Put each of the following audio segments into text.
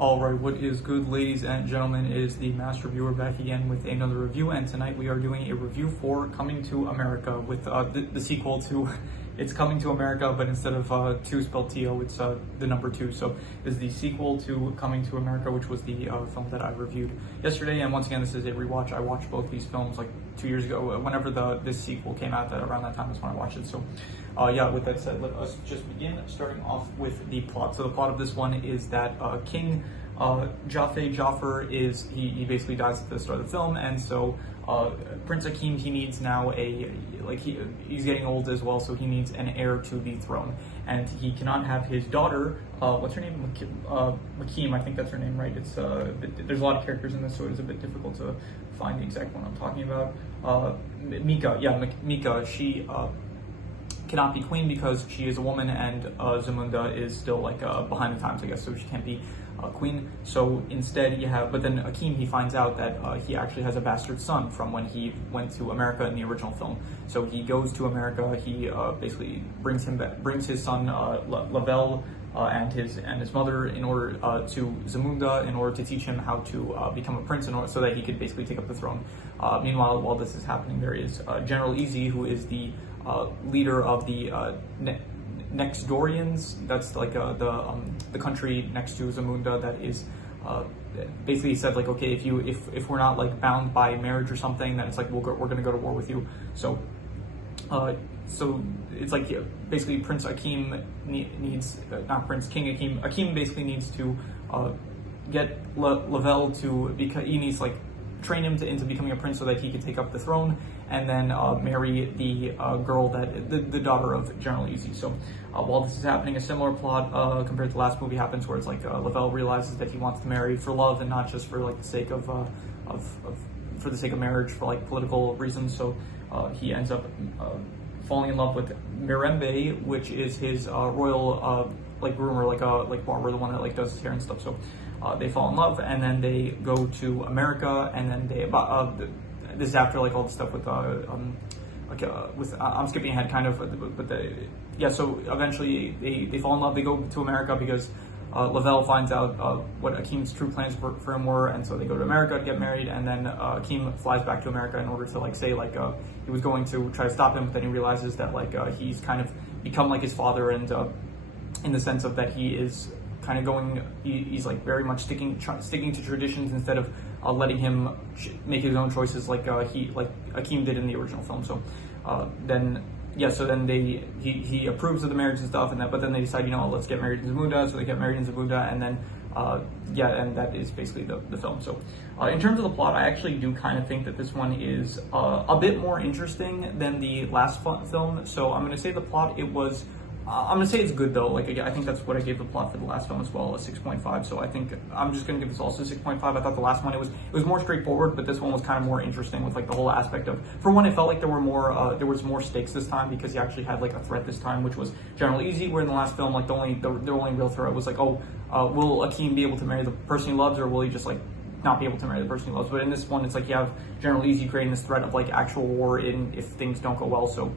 Alright, what is good, ladies and gentlemen? It is the Master Reviewer back again with another review, and tonight we are doing a review for Coming to America with the sequel to It's Coming to America, but instead of 2 spelled T-O, it's the number 2. So this is the sequel to Coming to America, which was the film that I reviewed yesterday, and once again, this is a rewatch. I watched both these films like 2 years ago, whenever this sequel came out. Around that time is when I watched it. So yeah, with that said, let us just begin, starting off with the plot. So the plot of this one is that King Jafar is, he basically dies at the start of the film, and so Prince Akeem, he needs now he's getting old as well, so he needs an heir to the throne, and he cannot have his daughter, what's her name, Makeem, I think that's her name, right? It's there's a lot of characters in this, so it's a bit difficult to find the exact one I'm talking about. Mika, yeah, Mika, she cannot be queen because she is a woman, and Zamunda is still like behind the times, I guess, so she can't be queen. So instead you have, but then Akeem, he finds out that he actually has a bastard son from when he went to America in the original film. So he goes to America, he basically brings his son Lavelle and his mother in order to Zamunda, in order to teach him how to become a prince, so that he could basically take up the throne. Meanwhile, while this is happening, there is General Easy, who is the leader of the Nextdorians. That's like the country next to Zamunda that is basically said, like, okay, if we're not like bound by marriage or something, then it's like we're gonna go to war with you. So so it's like basically Prince Akeem needs not Prince King Akeem. Akeem basically needs to get Lavelle to, because he needs like train him into becoming a prince so that he could take up the throne, and then marry the girl that the daughter of General Easy. So while this is happening, a similar plot compared to the last movie happens, where it's like Lavelle realizes that he wants to marry for love and not just for like the sake of for the sake of marriage, for like political reasons. So he ends up falling in love with Mirembe, which is his royal like groomer, like barber, the one that like does his hair and stuff. So they fall in love, and then they go to America, and then they this is after like all the stuff with I'm skipping ahead kind of, but so eventually they fall in love. They go to America because Lavelle finds out what Akeem's true plans for him were, and so they go to America to get married, and then Akeem flies back to America in order to like say like he was going to try to stop him, but then he realizes that like he's kind of become like his father, and in the sense of that he is kind of going, he's like very much sticking to traditions instead of letting him make his own choices like Akeem did in the original film. So then he approves of the marriage and stuff, but then they decide, let's get married in Zamunda. So they get married in Zamunda, and then and that is basically the film. So in terms of the plot, I actually do kind of think that this one is a bit more interesting than the last film. So I'm going to say the plot, I'm going to say it's good though. Like, I think that's what I gave the plot for the last film as well, a 6.5. So I think I'm just going to give this also 6.5. I thought the last one, it was more straightforward, but this one was kind of more interesting with like the whole aspect of, for one, it felt like there was more stakes this time, because you actually had like a threat this time, which was General Easy, where in the last film, like the only real threat was like, will Akeem be able to marry the person he loves, or will he just like not be able to marry the person he loves? But in this one, it's like you have General Easy creating this threat of like actual war if things don't go well. So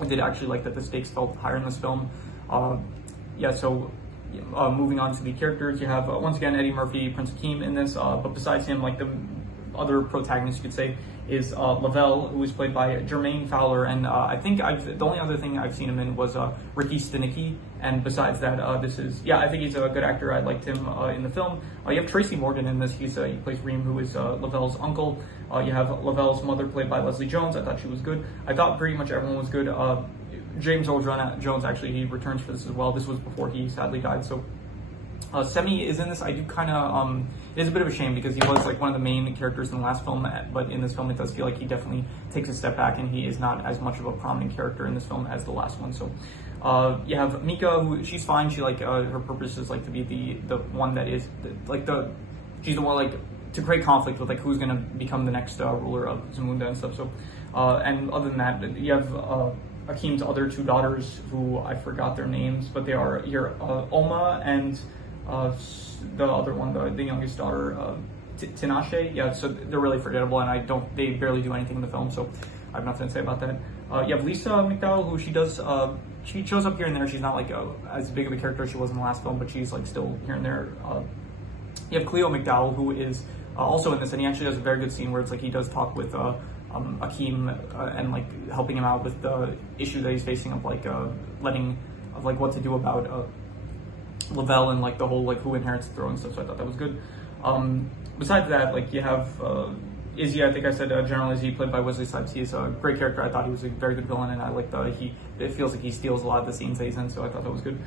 I did actually like that the stakes felt higher in this film. Moving on to the characters, you have once again Eddie Murphy, Prince Akeem in this, but besides him, like the other protagonist, you could say, is Lavelle, who is played by Jermaine Fowler, and I think the only other thing I've seen him in was Ricky Stenicki, and besides that, I think he's a good actor. I liked him in the film. You have Tracy Morgan in this. He plays Reem, who is Lavelle's uncle. You have Lavelle's mother, played by Leslie Jones. I thought she was good. I thought pretty much everyone was good. James Earl Jones, actually, he returns for this as well. This was before he sadly died. So Semi is in this. I do kind of, it is a bit of a shame, because he was like one of the main characters in the last film, but in this film it does feel like he definitely takes a step back, and he is not as much of a prominent character in this film as the last one. So you have Mika, who, she's fine. She her purpose is like to be the one that is she's the one like to create conflict with like who's going to become the next ruler of Zamunda and stuff. So and other than that, you have Akeem's other 2 daughters, who I forgot their names, but they are Oma and the other one, the youngest daughter, Tinashe. Yeah, so they're really forgettable, and they barely do anything in the film, so I have nothing to say about that. You have Lisa McDowell, who she shows up here and there. She's not like as big of a character as she was in the last film, but she's like still here and there You have Cleo McDowell, who is also in this, and he actually has a very good scene where it's like he does talk with Akeem and like helping him out with the issue that he's facing of like what to do about Lavelle and like the whole like who inherits the throne and stuff. So I thought that was good. Besides that, like you have Izzy. I think I said General Izzy, played by Wesley Snipes. He's a great character. I thought he was a very good villain, and I like it feels like he steals a lot of the scenes that he's in. So I thought that was good.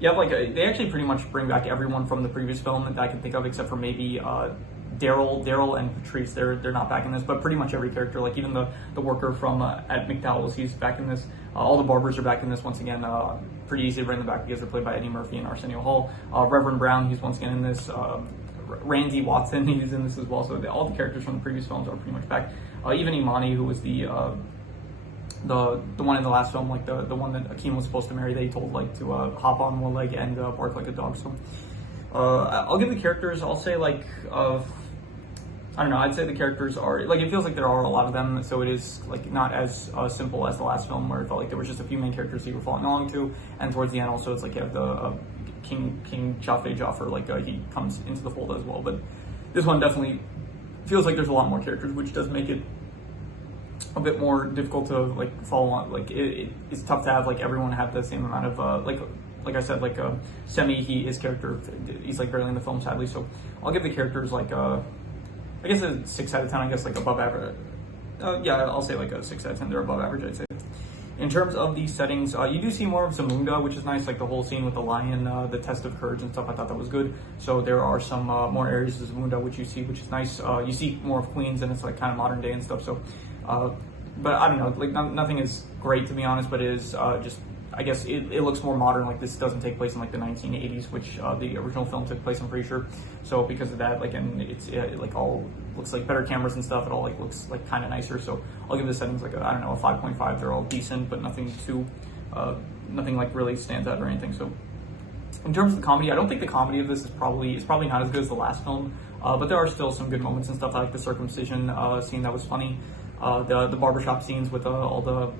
Yeah, like they actually pretty much bring back everyone from the previous film that I can think of, except for maybe Daryl and Patrice. They're not back in this, but pretty much every character, like even the worker from at McDowell's, he's back in this. All the barbers are back in this once again. Pretty easy to bring them back because they're played by Eddie Murphy and Arsenio Hall. Reverend Brown, he's once again in this. Randy Watson, he's in this as well. So all the characters from the previous films are pretty much back. Even Imani, who was the one in the last film, like the one that Akeem was supposed to marry, they told like to hop on one leg and bark like a dog. So I'll give the characters, I'll say like I don't know, I'd say the characters are like, it feels like there are a lot of them, so it is like not as simple as the last film where it felt like there was just a few main characters you were following along to, and towards the end also it's like you have the King Jafar, like he comes into the fold as well. But this one definitely feels like there's a lot more characters, which does make it a bit more difficult to like follow on. Like it's tough to have like everyone have the same amount of like I said, like Semi, his character, he's like barely in the film, sadly. So I'll give the characters like I guess a 6 out of 10. I guess like above average. Yeah, I'll say like a 6 out of 10. They're above average, I'd say. In terms of the settings, you do see more of Zamunda, which is nice, like the whole scene with the lion, the test of courage and stuff. I thought that was good. So there are some more areas of Zamunda which you see, which is nice. You see more of Queens, and it's like kind of modern day and stuff. So, but I don't know, like nothing is great to be honest, but it is just, I guess it looks more modern. Like this doesn't take place in like the 1980s, which the original film took place, I'm pretty sure. So because of that, like, and it's like all looks like better cameras and stuff. It all like looks like kind of nicer. So I'll give the settings like I don't know, a 5.5. They're all decent, but nothing too, nothing like really stands out or anything. So in terms of the comedy, I don't think the comedy of this is probably not as good as the last film, but there are still some good moments and stuff. I like the circumcision scene, that was funny. The barbershop scenes with all the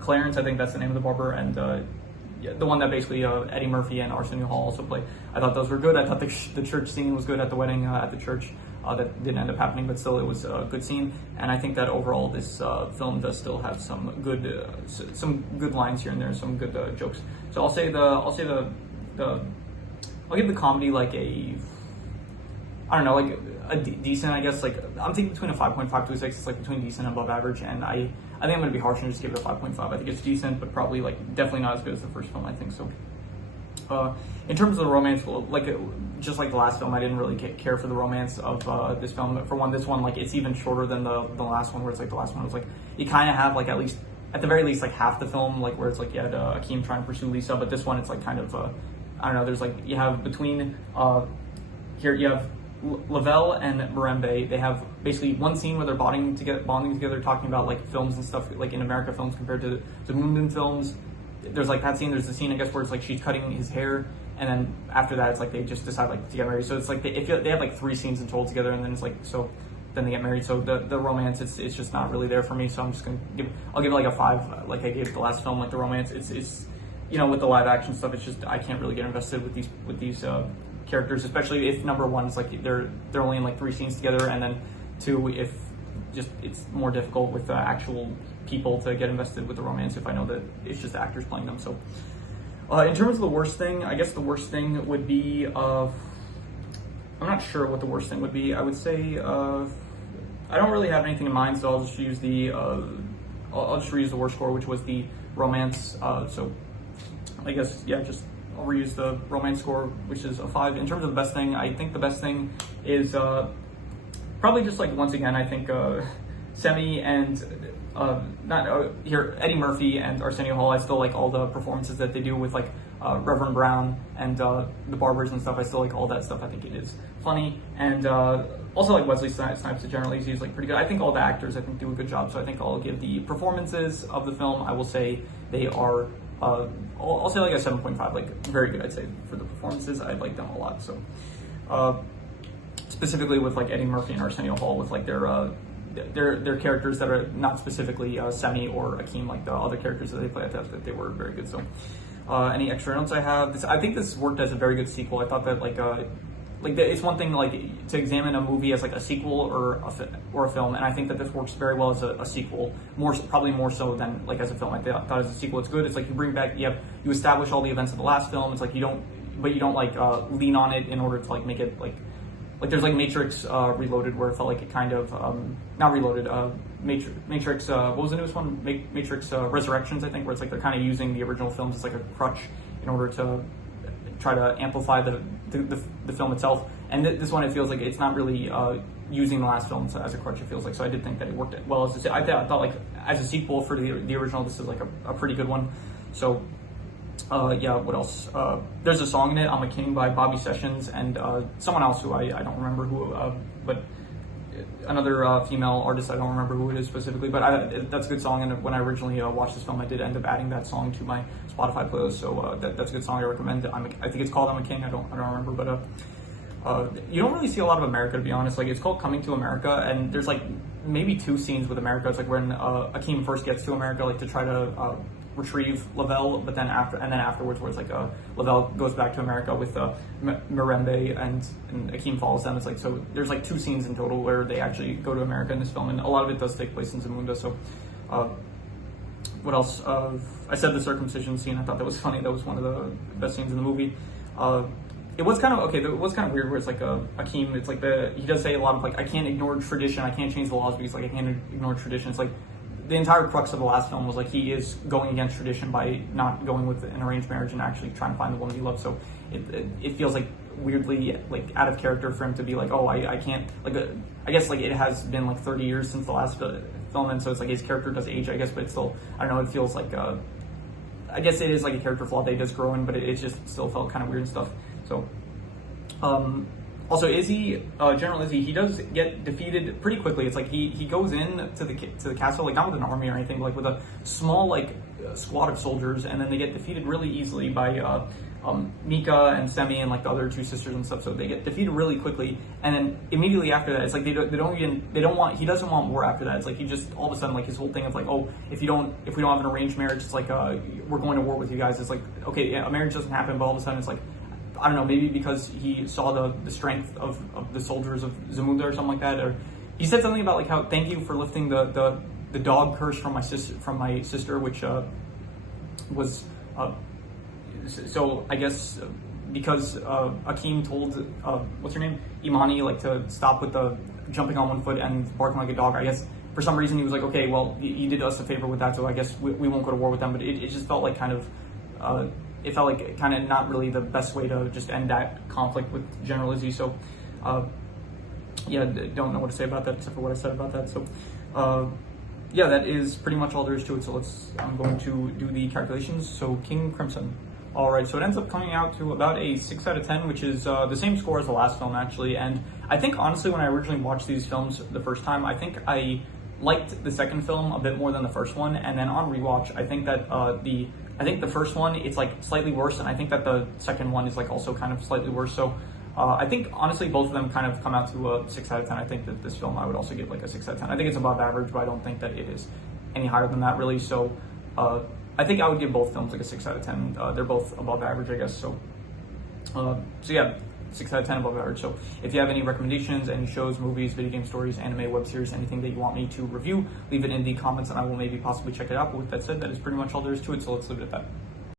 Clarence, I think that's the name of the barber, and yeah, the one that basically Eddie Murphy and Arsenio Hall also play. I thought those were good. I thought the church scene was good at the wedding at the church. That didn't end up happening, but still it was a good scene. And I think that overall this film does still have some good lines here and there, some good jokes. So I'll give the comedy like a, I don't know, like a decent, I guess. Like I'm thinking between a 5.5 to a 6. It's like between decent and above average, and I think I'm going to be harsh and just give it a 5.5. I think it's decent, but probably like definitely not as good as the first film, I think. So in terms of the romance, like just like the last film, I didn't really care for the romance of this film. For one, this one, like it's even shorter than the last one, where it's like the last one was like you kind of have like at the very least like half the film, like where it's like you had Akeem trying to pursue Lisa, but this one it's like kind of I don't know. There's like you have between here you have Lavelle and Mirembe. They have basically one scene where they're bonding together, talking about like films and stuff, like in America films compared to Mundan films. There's like that scene. There's the scene, I guess, where it's like she's cutting his hair, and then after that, it's like they just decide like to get married. So it's like they have like 3 scenes in total together, and then it's like so. Then they get married. So the romance, it's just not really there for me. So I'm just I'll give it like a 5, like I gave the last film. Like the romance, it's you know, with the live action stuff, it's just I can't really get invested with these characters, especially if number 1 is like they're only in like 3 scenes together, and then 2 if just it's more difficult with actual people to get invested with the romance if I know that it's just actors playing them. So in terms of the worst thing, I guess the worst thing would be I'm not sure what the worst thing would be. I would say I don't really have anything in mind, so I'll just use I'll just reuse the worst score, which was the romance. So I guess yeah, I'll reuse the romance score, which is a 5. In terms of the best thing, I think the best thing is probably just like once again, I think Semi and Eddie Murphy and Arsenio Hall. I still like all the performances that they do with like Reverend Brown and the barbers and stuff. I still like all that stuff. I think it is funny, and also like Wesley Snipes generally he's like pretty good. I think all the actors do a good job. So I think I'll give the performances of the film, I will say they are I'll say like a 7.5, like very good. I'd say for the performances, I like them a lot. So specifically with like Eddie Murphy and Arsenio Hall, with like their characters that are not specifically Semi or Akeem, like the other characters that they play, I thought that they were very good. So Any extra notes I have? I think this worked as a very good sequel. I thought that it's one thing like to examine a movie as like a sequel or a film, and I think that this works very well as a sequel, probably more so than like as a film. I thought as a sequel it's good. It's like you bring back, you establish all the events of the last film. It's like you don't like lean on it in order to like make it like there's like Matrix Reloaded, where it felt like it kind of not Reloaded, Matrix what was the newest one, Matrix Resurrections, I think, where it's like they're kind of using the original films as like a crutch in order to try to amplify the film itself. And this one, it feels like it's not really using the last film as a crutch, it feels like. So I did think that it worked well as I thought like as a sequel for the original, this is like a pretty good one. So yeah, what else? There's a song in it, "I'm a King" by Bobby Sessions and someone else who I don't remember who, but another female artist, I don't remember who it is specifically, but that's a good song. And when I originally watched this film, I did end up adding that song to my Spotify playlist. So that's a good song. I recommend it. I think it's called "I'm a King." I don't remember, but you don't really see a lot of America, to be honest. Like, it's called "Coming to America," and there's like maybe 2 scenes with America. It's like when Akeem first gets to America, like to try to retrieve Lavelle, but then afterwards, where it's like Lavelle goes back to America with Mirembe, and Akeem follows them. It's like, so there's like 2 scenes in total where they actually go to America in this film, and a lot of it does take place in Zamunda. So what else? I said the circumcision scene, I thought that was funny. That was one of the best scenes in the movie. It was kind of okay. It was kind of weird where it's like Akeem. It's like he does say a lot of like, I can't ignore tradition. I can't change the laws because like I can't ignore tradition. It's like the entire crux of the last film was like he is going against tradition by not going with an arranged marriage and actually trying to find the woman he loves. So it feels like weirdly like out of character for him to be like, oh, I can't, like I guess like it has been like 30 years since the last film, and so it's like his character does age, I guess, but it's still, I don't know, it feels like I guess it is like a character flaw that he does grow in, but it just still felt kind of weird and stuff. So also, Izzy, General Izzy, he does get defeated pretty quickly. It's like he goes in to the castle, like not with an army or anything, but like with a small like squad of soldiers, and then they get defeated really easily by Mika and Semi and like the other 2 sisters and stuff. So they get defeated really quickly, and then immediately after that, it's like he doesn't want war after that. It's like he just all of a sudden, like his whole thing of like, oh, if we don't have an arranged marriage, it's like we're going to war with you guys. It's like, okay, yeah, a marriage doesn't happen, but all of a sudden it's like, I don't know, maybe because he saw the strength of the soldiers of Zamunda or something like that, or he said something about like how, thank you for lifting the dog curse from my sister, which was so I guess because Akeem told what's her name, Imani, like to stop with the jumping on one foot and barking like a dog. I guess for some reason he was like, okay, well, he did us a favor with that, so I guess we won't go to war with them. But it just felt like kind of it felt like kind of not really the best way to just end that conflict with General Izzy. So yeah, don't know what to say about that except for what I said about that. So yeah, that is pretty much all there is to it. So I'm going to do the calculations. So King Crimson. All right, so it ends up coming out to about a 6 out of 10, which is the same score as the last film, actually. And I think, honestly, when I originally watched these films the first time, I think I liked the second film a bit more than the first one. And then on rewatch, I think that the first one, it's like slightly worse, and I think that the second one is like also kind of slightly worse. So I think, honestly, both of them kind of come out to a 6 out of 10. I think that this film I would also give like a 6 out of 10. I think it's above average, but I don't think that it is any higher than that, really. So I think I would give both films like a 6 out of 10. They're both above average, I guess. So yeah, 6 out of 10 above average. So if you have any recommendations, any shows, movies, video game stories, anime, web series, anything that you want me to review, leave it in the comments and I will maybe possibly check it out. But with that said, that is pretty much all there is to it. So let's leave it at that.